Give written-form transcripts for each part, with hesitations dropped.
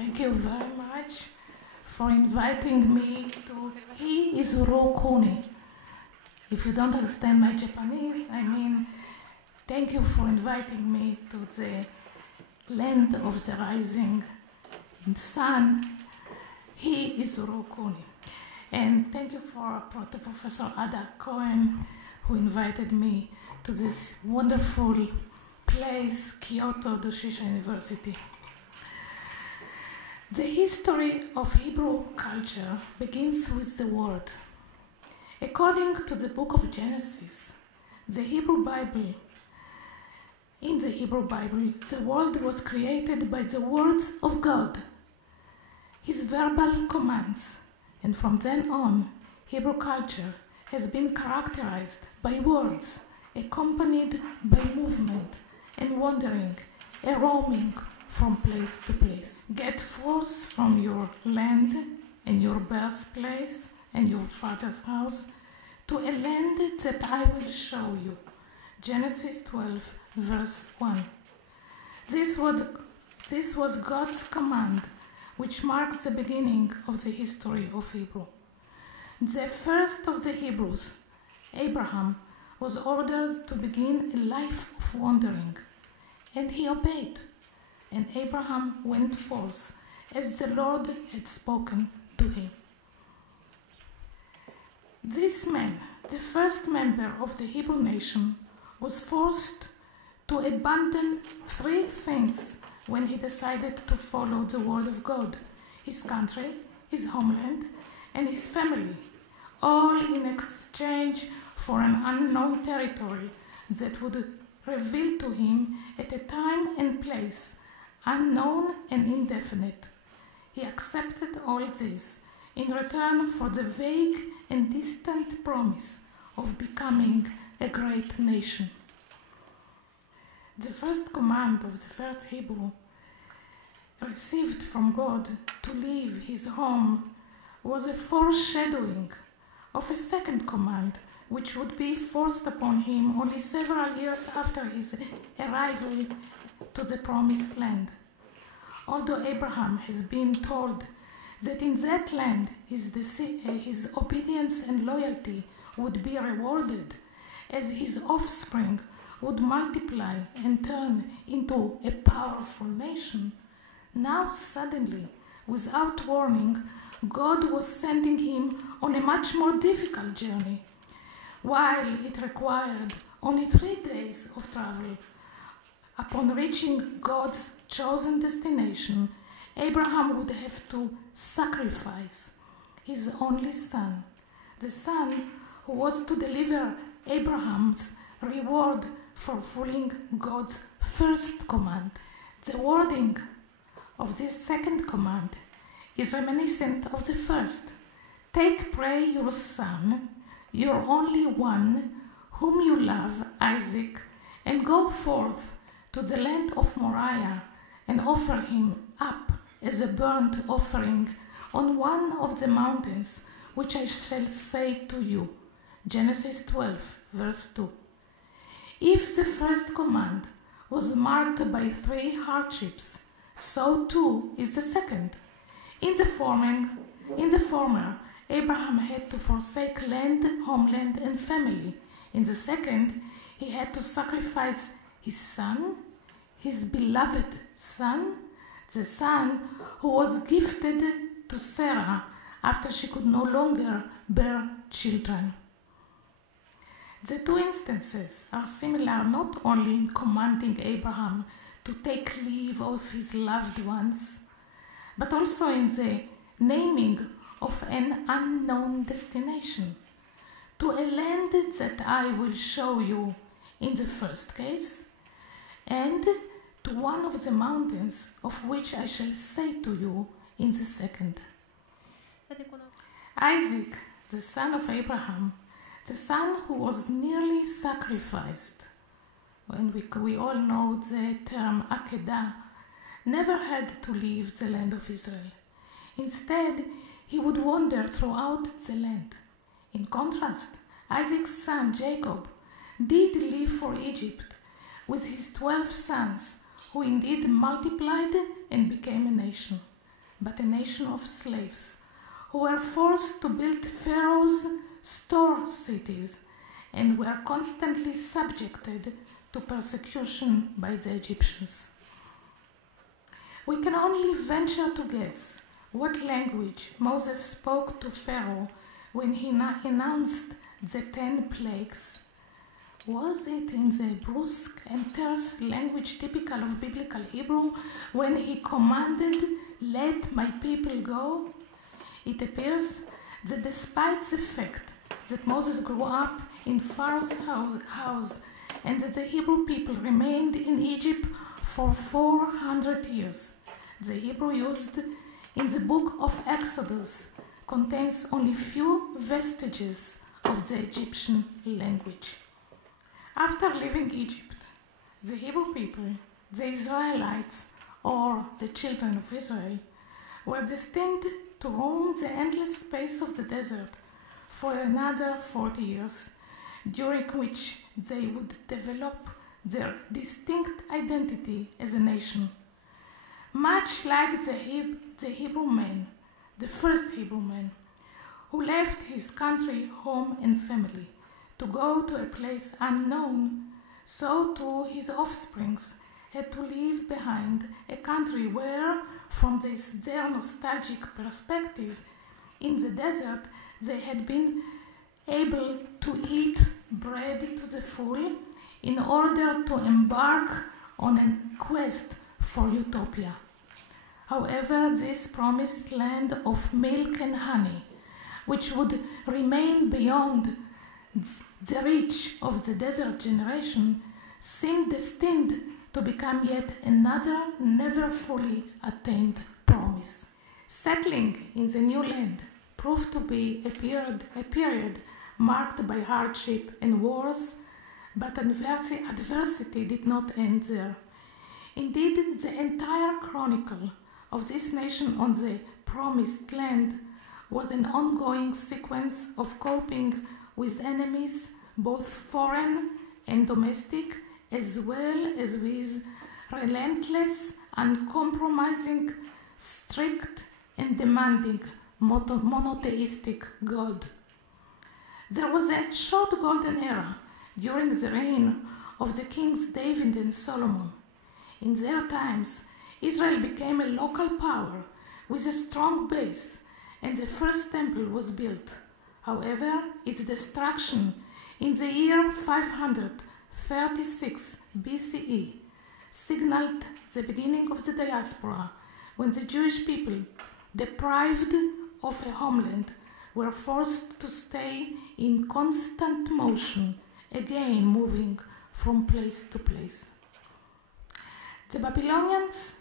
Thank you very much for inviting me to He is Rokuni. If you don't understand my Japanese, I mean, thank you for inviting me to the land of the rising sun. He is Rokuni. And thank you to Professor Ada Cohen, who invited me to this wonderful place, Kyoto Doshisha University. The history of Hebrew culture begins with the word. According to the book of Genesis, in the Hebrew Bible, the world was created by the words of God, His verbal commands, and from then on, Hebrew culture has been characterized by words, accompanied by movement and wandering, a roaming from place to place. Get forth from your land and your birthplace and your father's house to a land that I will show you. Genesis 12, verse 1. This was God's command, which marks the beginning of the history of Hebrew. The first of the Hebrews, Abraham, was ordered to begin a life of wandering, and he obeyed. And Abraham went forth as the Lord had spoken to him. This man, the first member of the Hebrew nation, was forced to abandon three things when he decided to follow the word of God: his country, his homeland, and his family, all in exchange for an unknown territory that would reveal to him at a time and place unknown and indefinite. He accepted all this in return for the vague and distant promise of becoming a great nation. The first command of the first Hebrew received from God to leave his home was a foreshadowing of a second command, which would be forced upon him only several years after his arrival to the promised land. Although Abraham has been told that in that land his obedience and loyalty would be rewarded, as his offspring would multiply and turn into a powerful nation, now suddenly, without warning, God was sending him on a much more difficult journey. While it required only 3 days of travel, upon reaching God's chosen destination, Abraham would have to sacrifice his only son, the son who was to deliver Abraham's reward for fulfilling God's first command. The wording of this second command is reminiscent of the first. Take pray your son, your only one, whom you love, Isaac, and go forth to the land of Moriah and offer him up as a burnt offering on one of the mountains which I shall say to you. Genesis 12, verse 2. If the first command was marked by 3 hardships, so too is the second. In the former, Abraham had to forsake land, homeland, and family. In the second, he had to sacrifice his son, his beloved son, the son who was gifted to Sarah after she could no longer bear children. The two instances are similar not only in commanding Abraham to take leave of his loved ones, but also in the naming of an unknown destination, to a land that I will show you in the first case, and to one of the mountains of which I shall say to you in the second. Isaac, the son of Abraham, the son who was nearly sacrificed, and we all know the term Akedah, never had to leave the land of Israel. Instead, he would wander throughout the land. In contrast, Isaac's son Jacob did leave for Egypt with his 12 sons, who indeed multiplied and became a nation. but a nation of slaves who were forced to build Pharaoh's store cities and were constantly subjected to persecution by the Egyptians. We can only venture to guess what language Moses spoke to Pharaoh when he announced the 10 plagues. Was it in the brusque and terse language typical of biblical Hebrew when he commanded, "Let my people go"? It appears that despite the fact that Moses grew up in Pharaoh's house and that the Hebrew people remained in Egypt for 400 years, the Hebrew used in the book of Exodus contains only few vestiges of the Egyptian language. After leaving Egypt, the Hebrew people, the Israelites, or the children of Israel, were destined to roam the endless space of the desert for another 40 years, during which they would develop their distinct identity as a nation. Much like the Hebrew man, the first Hebrew man, who left his country, home, and family to go to a place unknown, so too his offsprings had to leave behind a country where, from their nostalgic perspective, in the desert they had been able to eat bread to the full in order to embark on a quest for utopia. However, this promised land of milk and honey, which would remain beyond the reach of the desert generation, seemed destined to become yet another never fully attained promise. Settling in the new land proved to be a period marked by hardship and wars, but adversity did not end there. Indeed, the entire chronicle of this nation on the promised land was an ongoing sequence of coping with enemies, both foreign and domestic, as well as with relentless, uncompromising, strict, and demanding monotheistic God. There was a short golden era during the reign of the kings David and Solomon. In their times, Israel became a local power with a strong base, and the first temple was built. However, its destruction in the year 536 BCE signaled the beginning of the diaspora, when the Jewish people, deprived of a homeland, were forced to stay in constant motion, again moving from place to place. The Babylonians,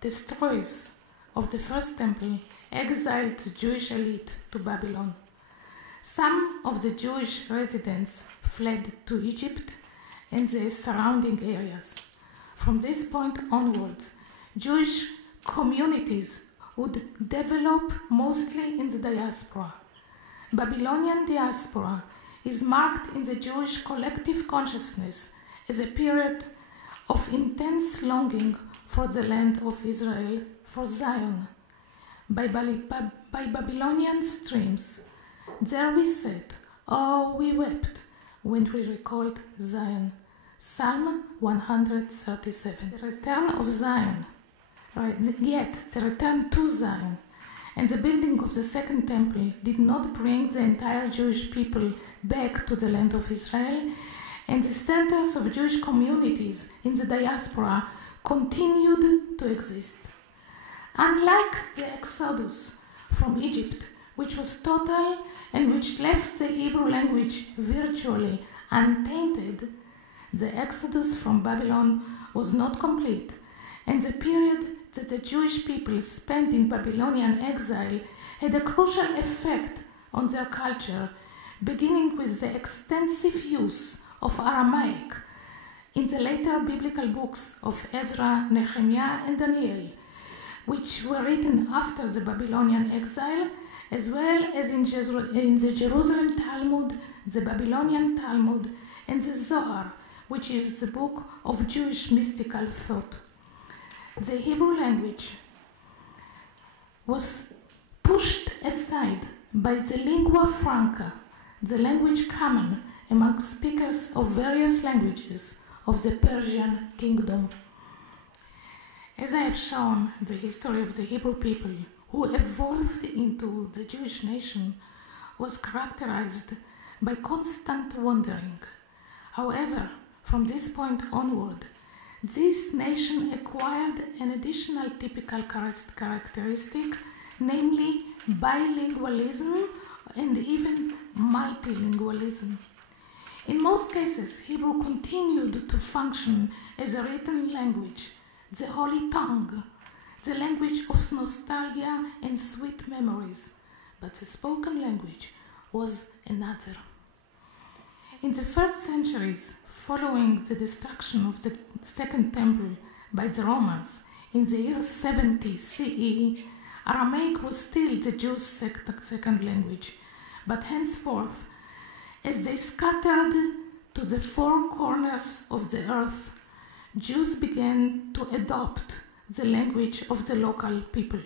destroyers of the first temple, exiled the Jewish elite to Babylon. Some of the Jewish residents fled to Egypt and the surrounding areas. From this point onward, Jewish communities would develop mostly in the diaspora. Babylonian diaspora is marked in the Jewish collective consciousness as a period of intense longing for the land of Israel, for Zion. By Babylonian streams, there we sat, oh, we wept, when we recalled Zion. Psalm 137. The return of Zion, yet the return to Zion and the building of the second temple did not bring the entire Jewish people back to the land of Israel, and the centers of Jewish communities in the diaspora continued to exist. Unlike the exodus from Egypt, which was total and which left the Hebrew language virtually untainted, the exodus from Babylon was not complete, and the period that the Jewish people spent in Babylonian exile had a crucial effect on their culture, beginning with the extensive use of Aramaic in the later biblical books of Ezra, Nehemiah, and Daniel, which were written after the Babylonian exile, as well as in the Jerusalem Talmud, the Babylonian Talmud, and the Zohar, which is the book of Jewish mystical thought. The Hebrew language was pushed aside by the lingua franca, the language common among speakers of various languages of the Persian kingdom. As I have shown, the history of the Hebrew people who evolved into the Jewish nation was characterized by constant wandering. However, from this point onward, this nation acquired an additional typical characteristic, namely bilingualism and even multilingualism. In most cases, Hebrew continued to function as a written language, the holy tongue, the language of nostalgia and sweet memories, but the spoken language was another. In the first centuries following the destruction of the Second Temple by the Romans in the year 70 CE, Aramaic was still the Jews' second language, but henceforth, as they scattered to the four corners of the earth, Jews began to adopt the language of the local people.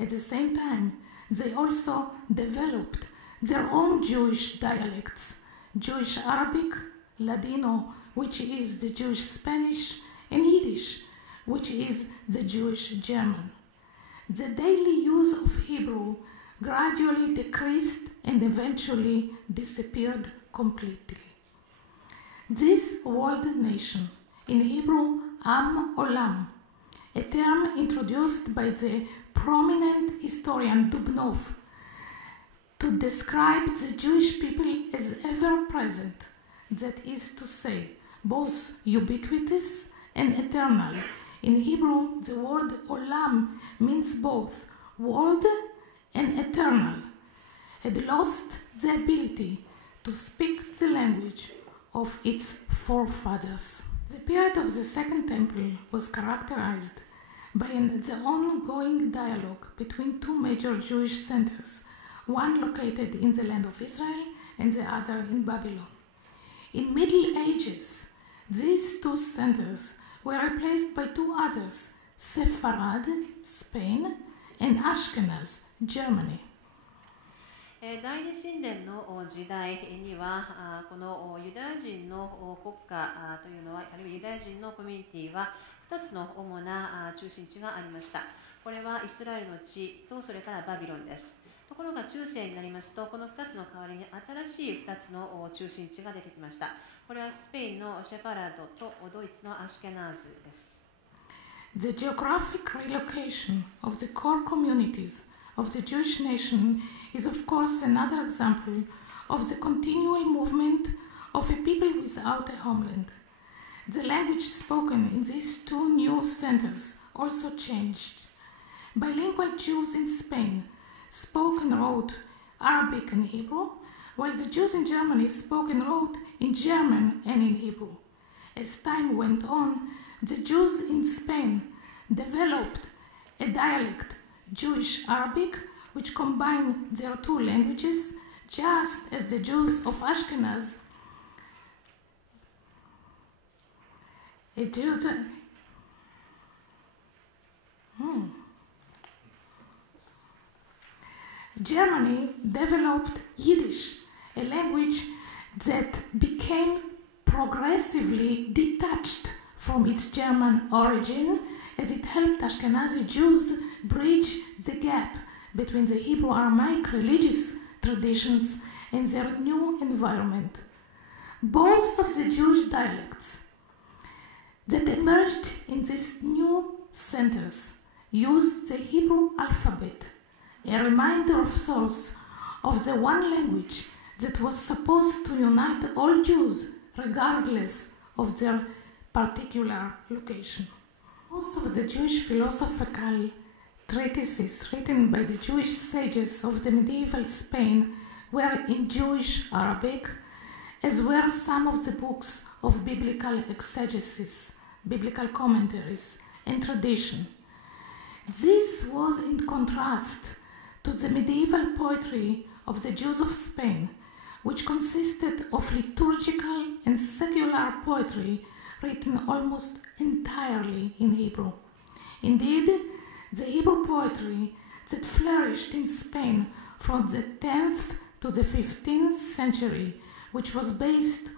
At the same time, they also developed their own Jewish dialects, Jewish Arabic, Ladino, which is the Jewish Spanish, and Yiddish, which is the Jewish German. The daily use of Hebrew gradually decreased and eventually disappeared completely. This world nation, in Hebrew Am Olam, a term introduced by the prominent historian Ben-Dov to describe the Jewish people as ever-present, that is to say, both ubiquitous and eternal. In Hebrew, the word Olam means both world and eternal, had lost the ability to speak the language of its forefathers. The period of the Second Temple was characterized by the ongoing dialogue between two major Jewish centers, one located in the land of Israel and the other in Babylon. In Middle Ages, these two centers were replaced by two others, Sepharad, Spain, and Ashkenaz, Germany. 第二神殿の時代にはこのユダヤ人の国家というのは、あるいはユダヤ人のコミュニティは2つの主な中心地がありました。これはイスラエルの地とそれからバビロンです。ところが中世になりますと、この2つの代わりに新しい2つの中心地が出てきました。これはスペインのシェパラドとドイツのアシュケナーズです。The geographic relocation of the core communities of the Jewish nation is of course another example of the continual movement of a people without a homeland. The language spoken in these two new centers also changed. Bilingual Jews in Spain spoke and wrote Arabic and Hebrew, while the Jews in Germany spoke and wrote in German and in Hebrew. As time went on, the Jews in Spain developed a dialect, Jewish Arabic, which combined their two languages, just as the Jews of Ashkenaz Germany developed Yiddish, a language that became progressively detached from its German origin, as it helped Ashkenazi Jews bridge the gap between the Hebrew-Aramaic religious traditions and their new environment. Both of the Jewish dialects that emerged in these new centers used the Hebrew alphabet, a reminder of sorts of the one language that was supposed to unite all Jews regardless of their particular location. Most of the Jewish philosophical treatises written by the Jewish sages of the medieval Spain were in Jewish Arabic, as were some of the books of biblical exegesis, biblical commentaries, and tradition. This was in contrast to the medieval poetry of the Jews of Spain, which consisted of liturgical and secular poetry written almost entirely in Hebrew. Indeed, the Hebrew poetry that flourished in Spain from the 10th to the 15th century, which was based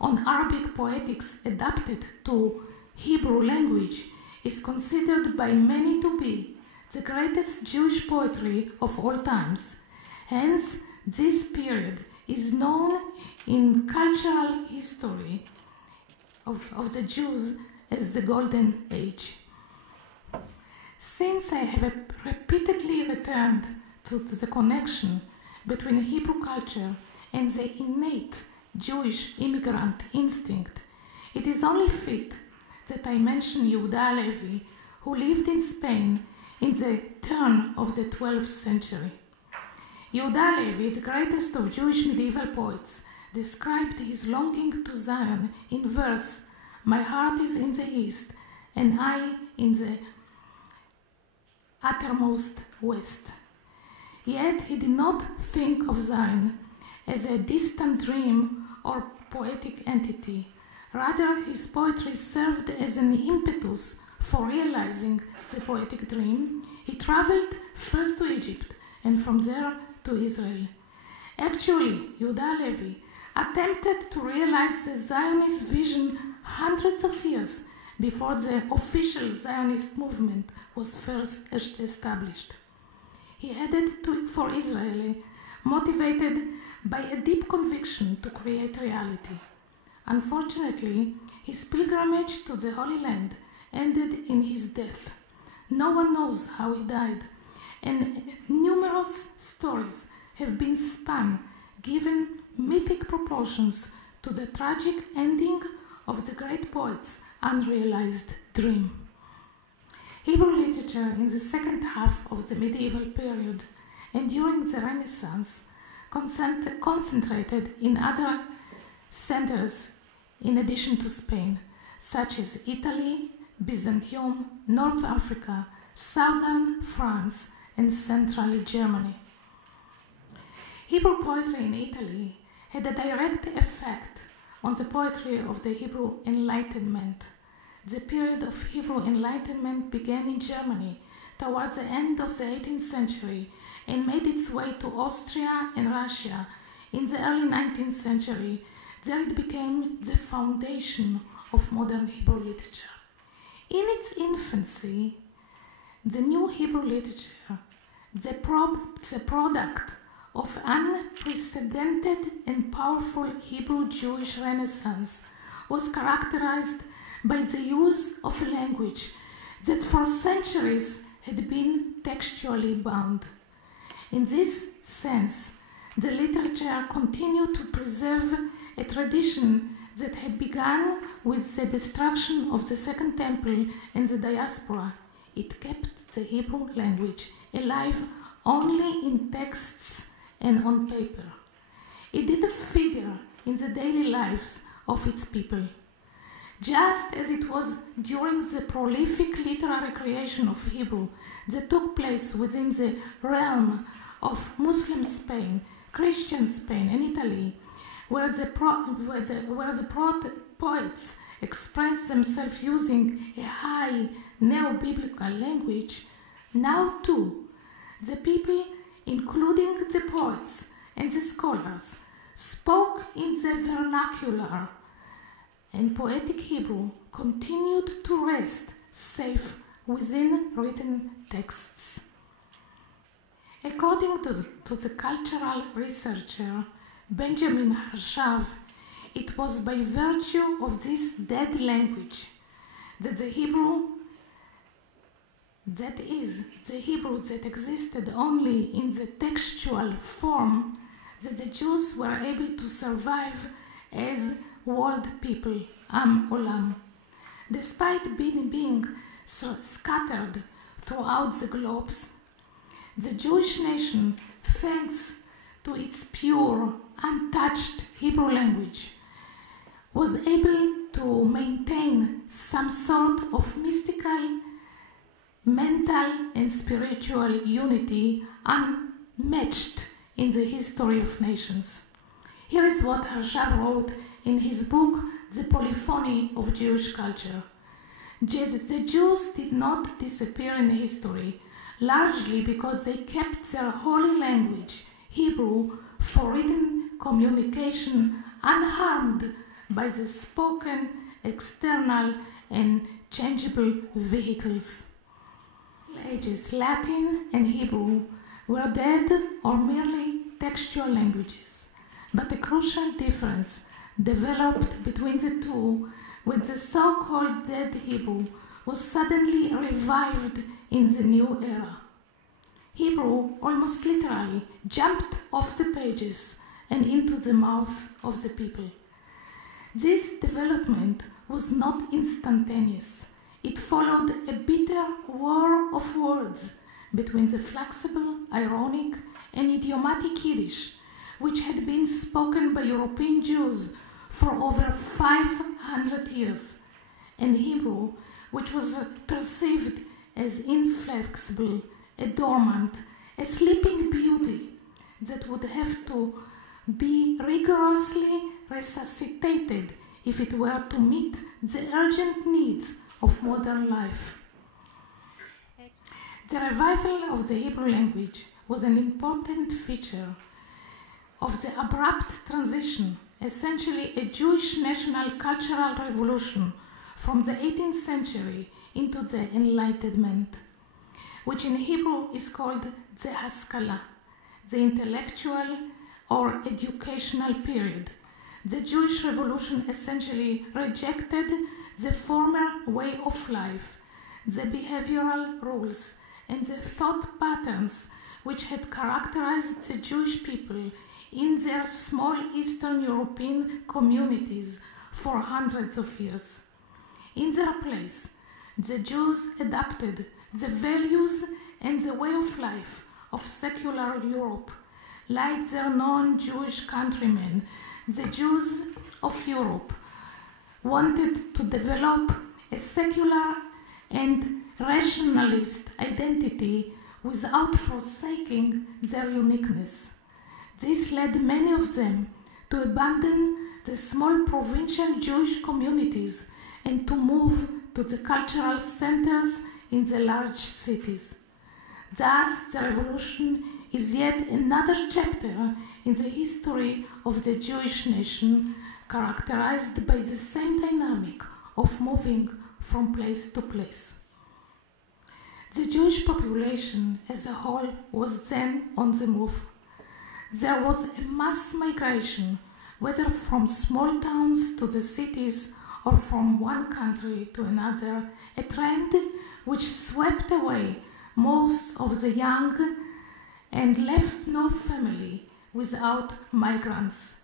on Arabic poetics adapted to Hebrew language, is considered by many to be the greatest Jewish poetry of all times. Hence, this period is known in cultural history of the Jews as the Golden Age. Since I have repeatedly returned to the connection between Hebrew culture and the innate Jewish immigrant instinct, it is only fit that I mention Yehuda Levi, who lived in Spain in the turn of the 12th century. Yehuda Levi, the greatest of Jewish medieval poets, described his longing to Zion in verse, "My heart is in the east, and I in the uttermost west." Yet he did not think of Zion as a distant dream or poetic entity. Rather, his poetry served as an impetus for realizing the poetic dream. He traveled first to Egypt and from there to Israel. Actually, Yehuda Levi attempted to realize the Zionist vision hundreds of years before the official Zionist movement was first established. He headed for Israel, motivated by a deep conviction to create reality. Unfortunately, his pilgrimage to the Holy Land ended in his death. No one knows how he died, and numerous stories have been spun, given mythic proportions to the tragic ending of the great poet's unrealized dream. Hebrew literature in the second half of the medieval period and during the Renaissance concentrated in other centers in addition to Spain, such as Italy, Byzantium, North Africa, southern France, and central Germany. Hebrew poetry in Italy had a direct effect on the poetry of the Hebrew Enlightenment. The period of Hebrew Enlightenment began in Germany towards the end of the 18th century and made its way to Austria and Russia in the early 19th century. There it became the foundation of modern Hebrew literature. In its infancy, the new Hebrew literature, the product of unprecedented and powerful Hebrew Jewish Renaissance, was characterized by the use of a language that for centuries had been textually bound. In this sense, the literature continued to preserve a tradition that had begun with the destruction of the Second Temple and the diaspora. It kept the Hebrew language alive only in texts and on paper. It didn't figure in the daily lives of its people. Just as it was during the prolific literary creation of Hebrew that took place within the realm of Muslim Spain, Christian Spain, and Italy, where the poets expressed themselves using a high neo-biblical language, now too, the people, including the poets and the scholars, spoke in the vernacular, and poetic Hebrew continued to rest safe within written texts. According to the cultural researcher Benjamin Harshav, it was by virtue of this dead language that the Hebrew, that is, the Hebrew that existed only in the textual form, that the Jews were able to survive as world people, Am Olam. Despite being scattered throughout the globes, the Jewish nation, thanks to its pure, untouched Hebrew language, was able to maintain some sort of mystical, mental, and spiritual unity unmatched in the history of nations. Here is what Harshav wrote in his book, The Polyphony of Jewish Culture. The Jews did not disappear in history. largely because they kept their holy language, Hebrew, for written communication unharmed by the spoken, external, and changeable vehicles. Ages, Latin and Hebrew were dead or merely textual languages, but a crucial difference developed between the two, with the so-called dead Hebrew was suddenly revived in the new era. Hebrew almost literally jumped off the pages and into the mouth of the people. This development was not instantaneous. It followed a bitter war of words between the flexible, ironic, and idiomatic Yiddish, which had been spoken by European Jews for over 500 years, and Hebrew, which was perceived as inflexible, a dormant, a sleeping beauty that would have to be rigorously resuscitated if it were to meet the urgent needs of modern life. The revival of the Hebrew language was an important feature of the abrupt transition, essentially a Jewish national cultural revolution from the 18th century into the Enlightenment, which in Hebrew is called the Haskalah, the intellectual or educational period. The Jewish revolution essentially rejected the former way of life, the behavioral rules, and the thought patterns which had characterized the Jewish people in their small Eastern European communities for hundreds of years. In their place, the Jews adopted the values and the way of life of secular Europe, like their non-Jewish countrymen. The Jews of Europe wanted to develop a secular and rationalist identity without forsaking their uniqueness. This led many of them to abandon the small provincial Jewish communities and to move to the cultural centers in the large cities. Thus, the revolution is yet another chapter in the history of the Jewish nation, characterized by the same dynamic of moving from place to place. The Jewish population as a whole was then on the move. There was a mass migration, whether from small towns to the cities or from one country to another, a trend which swept away most of the young and left no family without migrants.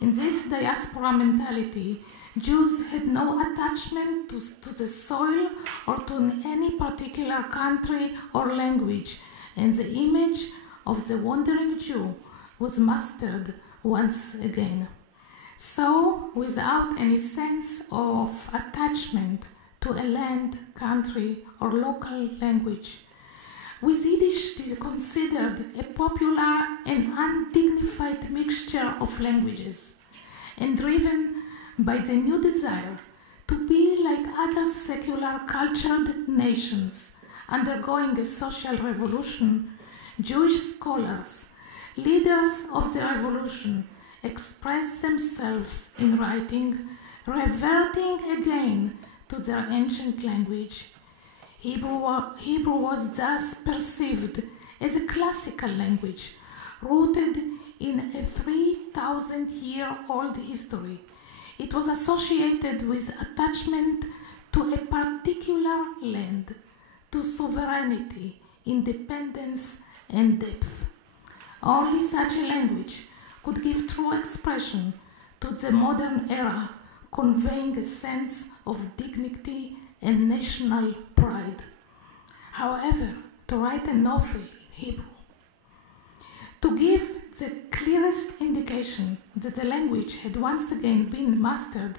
In this diaspora mentality, Jews had no attachment to the soil or to any particular country or language, and the image of the wandering Jew was mastered once again. So, without any sense of attachment to a land, country, or local language, with Yiddish is considered a popular and undignified mixture of languages, and driven by the new desire to be like other secular cultured nations undergoing a social revolution, Jewish scholars, leaders of the revolution, express themselves in writing, reverting again to their ancient language. Hebrew was thus perceived as a classical language, rooted in a 3,000-year-old history. It was associated with attachment to a particular land, to sovereignty, independence, and depth. Only such a language could give true expression to the modern era, conveying a sense of dignity and national pride. However, to write a novel in Hebrew, to give the clearest indication that the language had once again been mastered,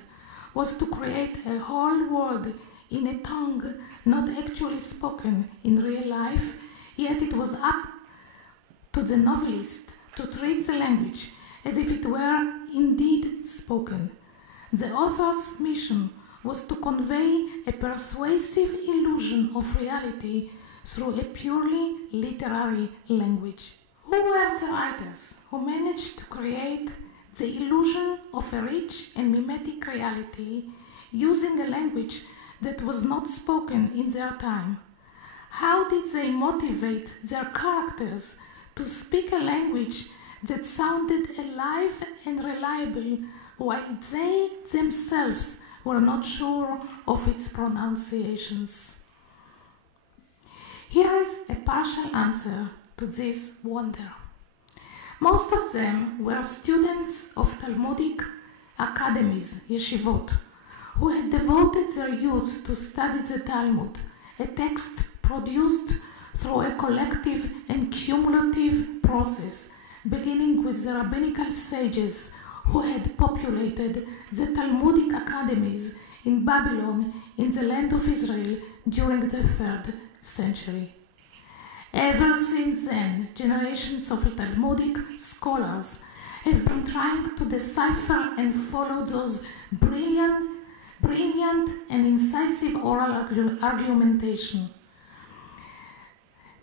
was to create a whole world in a tongue not actually spoken in real life, yet it was up to the novelist to treat the language as if it were indeed spoken. The author's mission was to convey a persuasive illusion of reality through a purely literary language. Who were the writers who managed to create the illusion of a rich and mimetic reality using a language that was not spoken in their time? How did they motivate their characters to speak a language that sounded alive and reliable while they themselves were not sure of its pronunciations? Here is a partial answer to this wonder. Most of them were students of Talmudic academies, yeshivot, who had devoted their youth to study the Talmud, a text produced through a collective and cumulative process, beginning with the rabbinical sages who had populated the Talmudic academies in Babylon in the land of Israel during the 3rd century. Ever since then, generations of Talmudic scholars have been trying to decipher and follow those brilliant and incisive oral argumentation.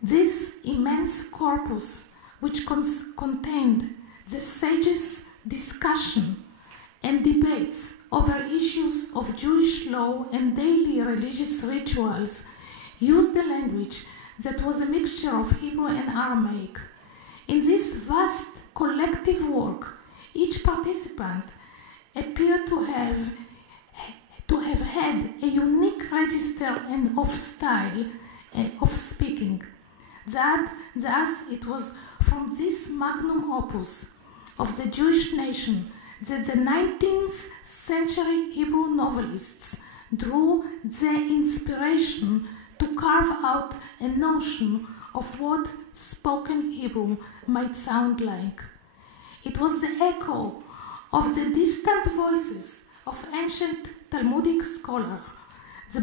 This immense corpus, which contained the sages' discussion and debates over issues of Jewish law and daily religious rituals, used a language that was a mixture of Hebrew and Aramaic. In this vast collective work, each participant appeared to have had a unique register and of style of speaking. Thus, it was from this magnum opus of the Jewish nation that the 19th century Hebrew novelists drew their inspiration to carve out a notion of what spoken Hebrew might sound like. It was the echo of the distant voices of ancient Talmudic scholars, the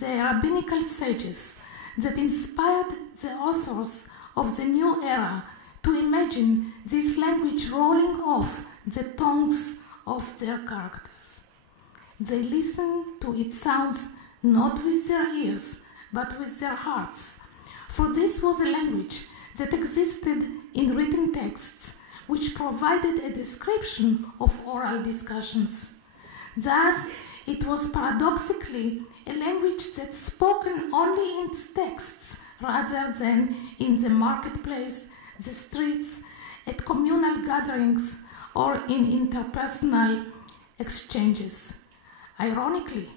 rabbinical sages, that inspired the authors of the new era to imagine this language rolling off the tongues of their characters. They listened to its sounds not with their ears, but with their hearts, for this was a language that existed in written texts, which provided a description of oral discussions. Thus, it was paradoxically a language that spoken only in texts rather than in the marketplace, the streets, at communal gatherings, or in interpersonal exchanges. Ironically,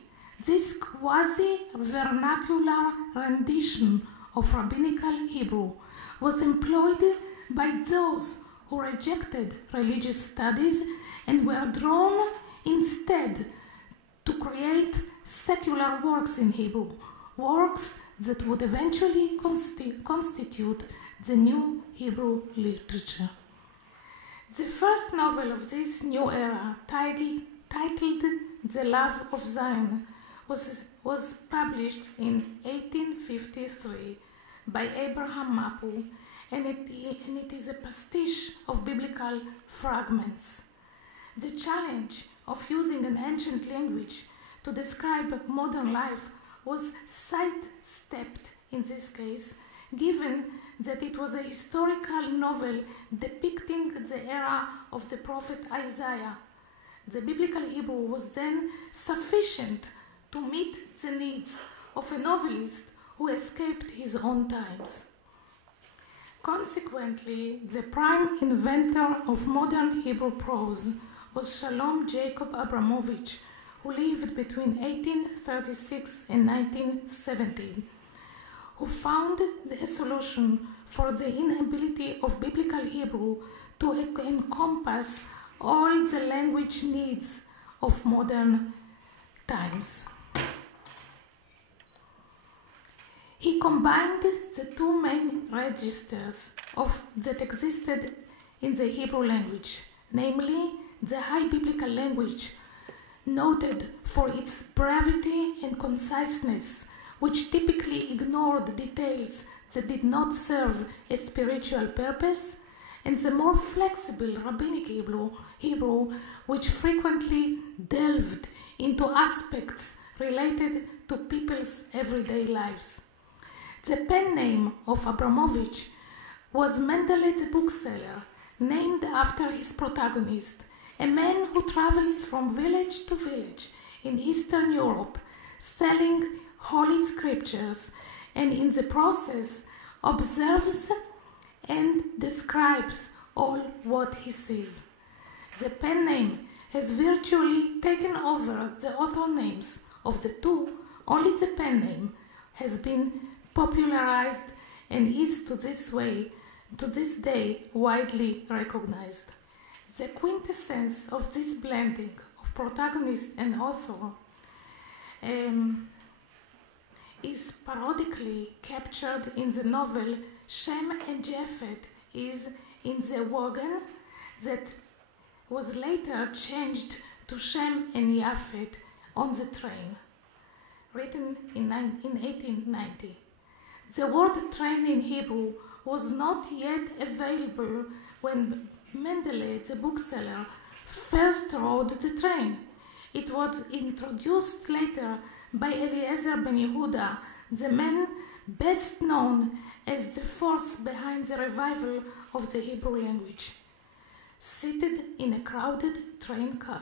this quasi-vernacular rendition of rabbinical Hebrew was employed by those who rejected religious studies and were drawn instead to create secular works in Hebrew, works that would eventually constitute the new Hebrew literature. The first novel of this new era, titled The Love of Zion, was published in 1853 by Abraham Mapu, and it is a pastiche of biblical fragments. The challenge of using an ancient language to describe modern life was sidestepped in this case, given that it was a historical novel depicting the era of the prophet Isaiah. The biblical Hebrew was then sufficient to meet the needs of a novelist who escaped his own times. Consequently, the prime inventor of modern Hebrew prose was Shalom Jacob Abramovich, who lived between 1836 and 1917, who found the solution for the inability of biblical Hebrew to encompass all the language needs of modern times. He combined the two main registers that existed in the Hebrew language, namely the High Biblical language, noted for its brevity and conciseness, which typically ignored details that did not serve a spiritual purpose, and the more flexible Rabbinic Hebrew, which frequently delved into aspects related to people's everyday lives. The pen name of Abramovich was Mendele the bookseller, named after his protagonist, a man who travels from village to village in Eastern Europe, selling holy scriptures, and in the process observes and describes all what he sees. The pen name has virtually taken over the author names of the two. Only the pen name has been popularized and is to this day widely recognized. The quintessence of this blending of protagonist and author is parodically captured in the novel Shem and Japhet is in the wagon that was later changed to Shem and Japhet on the train, written in 1890. The word train in Hebrew was not yet available when Mendele, the bookseller, first rode the train. It was introduced later by Eliezer ben Yehuda, the man best known as the force behind the revival of the Hebrew language. Seated in a crowded train car,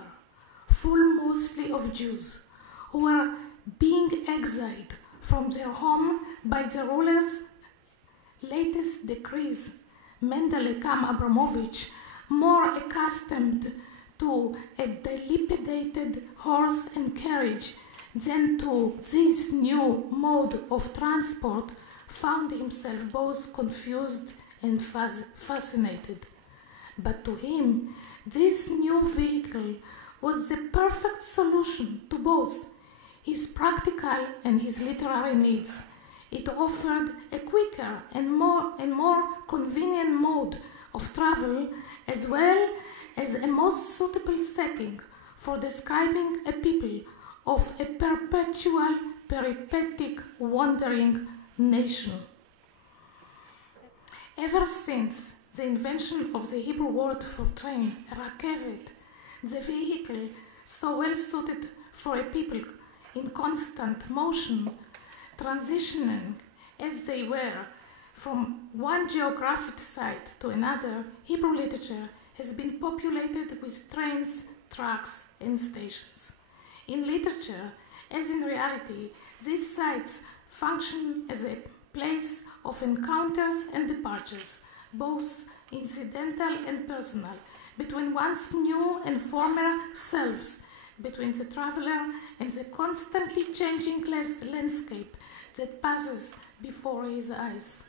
full mostly of Jews, who were being exiled from their home by the ruler's latest decrees, Mendele Abramovich, more accustomed to a dilapidated horse and carriage than to this new mode of transport, found himself both confused and fascinated. But to him, this new vehicle was the perfect solution to both his practical and his literary needs. It offered a quicker and more convenient mode of travel, as well as a most suitable setting for describing a people of a perpetual, peripatetic, wandering nation. Ever since the invention of the Hebrew word for train, rakevet, the vehicle so well suited for a people in constant motion, transitioning as they were from one geographic site to another, Hebrew literature has been populated with trains, tracks, and stations. In literature, as in reality, these sites function as a place of encounters and departures, both incidental and personal, between one's new and former selves, between the traveler and the constantly changing landscape that passes before his eyes.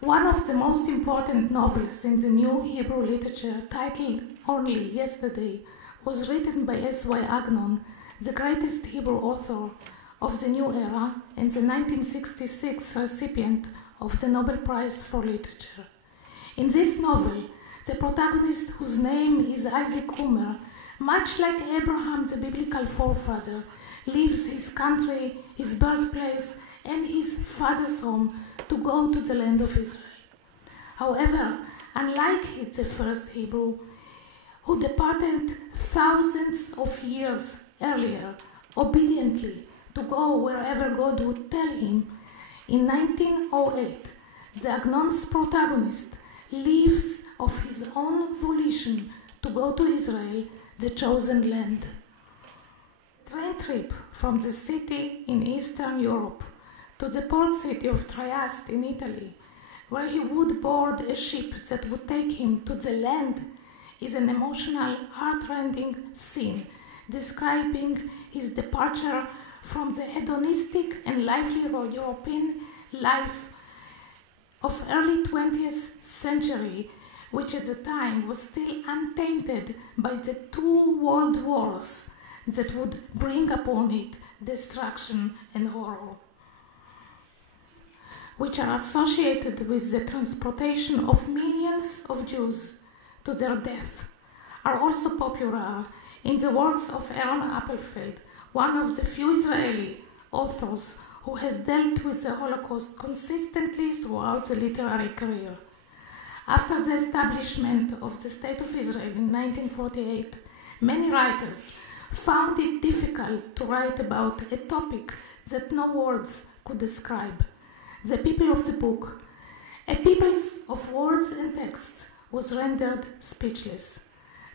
One of the most important novels in the new Hebrew literature, titled Only Yesterday, was written by S.Y. Agnon, the greatest Hebrew author of the new era and the 1966 recipient of the Nobel Prize for Literature. In this novel, the protagonist, whose name is Isaac Humer, much like Abraham, the biblical forefather, leaves his country, his birthplace, and his father's home to go to the land of Israel. However, unlike the first Hebrew, who departed thousands of years earlier, obediently to go wherever God would tell him, in 1908, the Agnon's protagonist leaves of his own volition to go to Israel, the chosen land. Train trip from the city in Eastern Europe to the port city of Trieste in Italy, where he would board a ship that would take him to the land, is an emotional, heart-rending scene describing his departure from the hedonistic and lively European life of early 20th century, which at the time was still untainted by the two world wars that would bring upon it destruction and horror, which are associated with the transportation of millions of Jews to their death, are also popular in the works of Aaron Appelfeld, one of the few Israeli authors who has dealt with the Holocaust consistently throughout the literary career. After the establishment of the State of Israel in 1948, many writers found it difficult to write about a topic that no words could describe. The people of the book, a people of words and texts, was rendered speechless.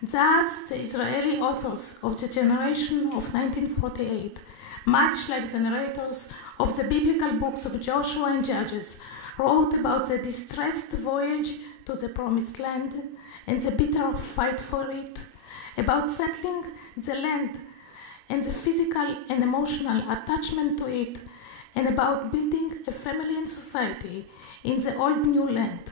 Thus, the Israeli authors of the generation of 1948, much like the narrators of the biblical books of Joshua and Judges, wrote about the distressed voyage to the Promised Land and the bitter fight for it, about settling the land and the physical and emotional attachment to it, and about building a family and society in the old new land.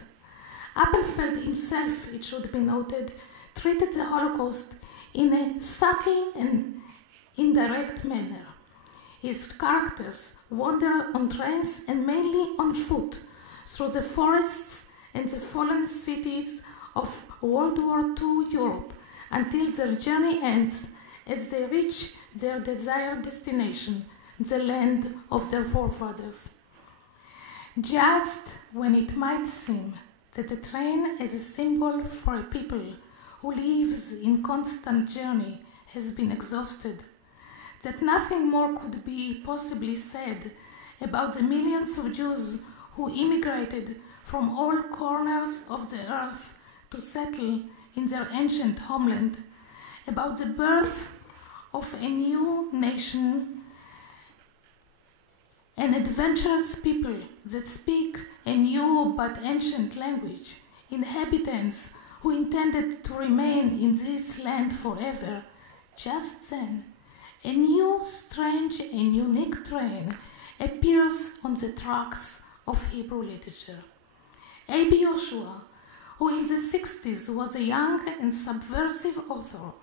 Appelfeld himself, it should be noted, treated the Holocaust in a subtle and indirect manner. His characters wandered on trains and mainly on foot through the forests and the fallen cities of World War II Europe until their journey ends as they reach their desired destination, the land of their forefathers. Just when it might seem that the train as a symbol for a people who lives in constant journey has been exhausted, that nothing more could be possibly said about the millions of Jews who immigrated from all corners of the earth to settle in their ancient homeland, about the birth of a new nation, an adventurous people that speak a new but ancient language, inhabitants who intended to remain in this land forever. Just then, a new, strange and unique train appears on the tracks of Hebrew literature. A.B. Joshua, who in the 60s was a young and subversive author,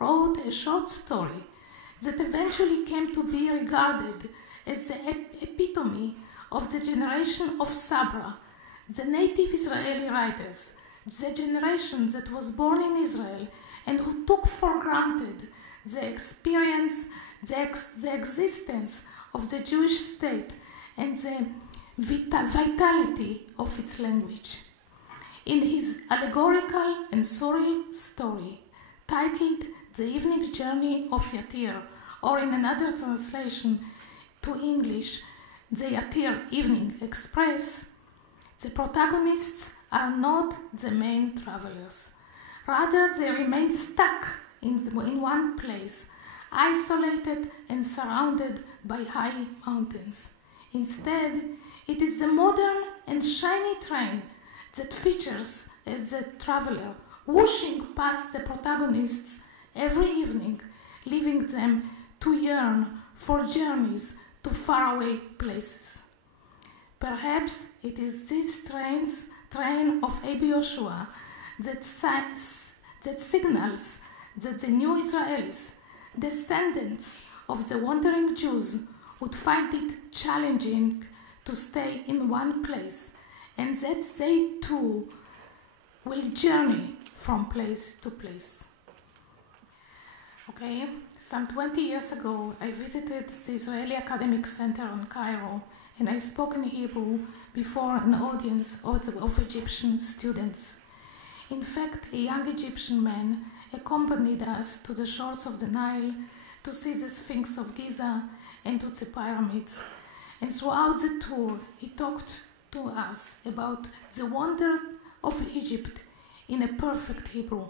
wrote a short story that eventually came to be regarded as the epitome of the generation of Sabra, the native Israeli writers, the generation that was born in Israel and who took for granted the experience, the existence of the Jewish state and the vitality of its language. In his allegorical and surreal story, titled The Evening Journey of Yatir, or in another translation to English, The Yatir Evening Express, the protagonists are not the main travelers. Rather, they remain stuck in one place, isolated and surrounded by high mountains. Instead, it is the modern and shiny train that features as the traveler, whooshing past the protagonists every evening, leaving them to yearn for journeys to faraway places. Perhaps it is this train of A.B. Joshua that signals that the new Israelis, descendants of the wandering Jews, would find it challenging to stay in one place, and that they too will journey from place to place. Okay, some 20 years ago, I visited the Israeli Academic Center in Cairo, and I spoke in Hebrew before an audience of Egyptian students. In fact, a young Egyptian man accompanied us to the shores of the Nile to see the Sphinx of Giza and to the pyramids. And throughout the tour, he talked to us about the wonder of Egypt in a perfect Hebrew.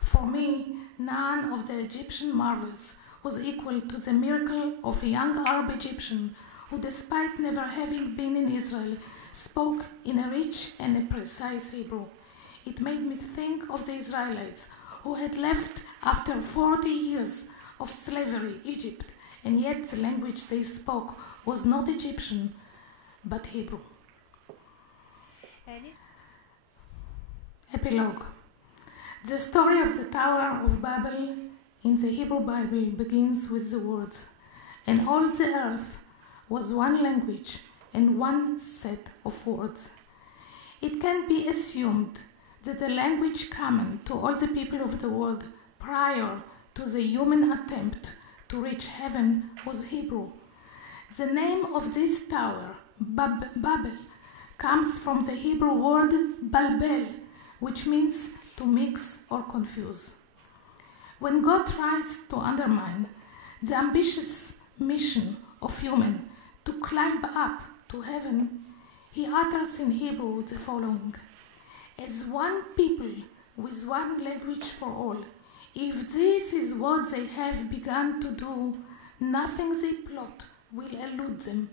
For me, none of the Egyptian marvels was equal to the miracle of a young Arab Egyptian who, despite never having been in Israel, spoke in a rich and a precise Hebrew. It made me think of the Israelites who had left after 40 years of slavery Egypt, and yet the language they spoke was not Egyptian, but Hebrew. Epilogue. The story of the Tower of Babel in the Hebrew Bible begins with the words, "And all the earth was one language and one set of words." It can be assumed that the language common to all the people of the world prior to the human attempt to reach heaven was Hebrew. The name of this tower, Babel, comes from the Hebrew word balbel, which means to mix or confuse. When God tries to undermine the ambitious mission of human to climb up to heaven, he utters in Hebrew the following: as one people with one language for all. If this is what they have begun to do, nothing they plot will elude them.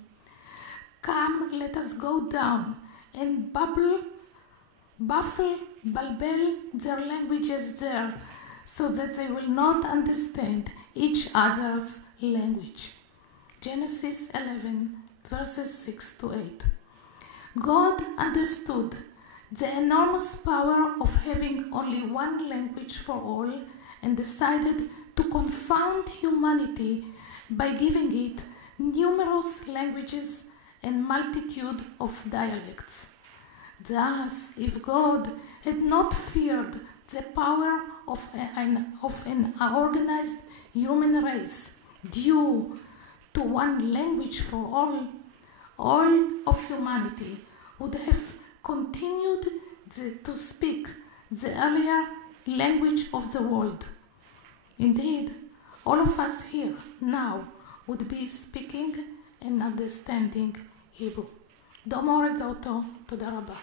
Come, let us go down and babble their languages there, so that they will not understand each other's language. Genesis 11, verses 6 to 8. God understood the enormous power of having only one language for all and decided to confound humanity by giving it numerous languages and multitude of dialects. Thus, if God had not feared the power of an organized human race due to one language for all of humanity would have continued to speak the earlier language of the world. Indeed, all of us here now would be speaking and understanding Hebrew. Domo arigato, toda rabah.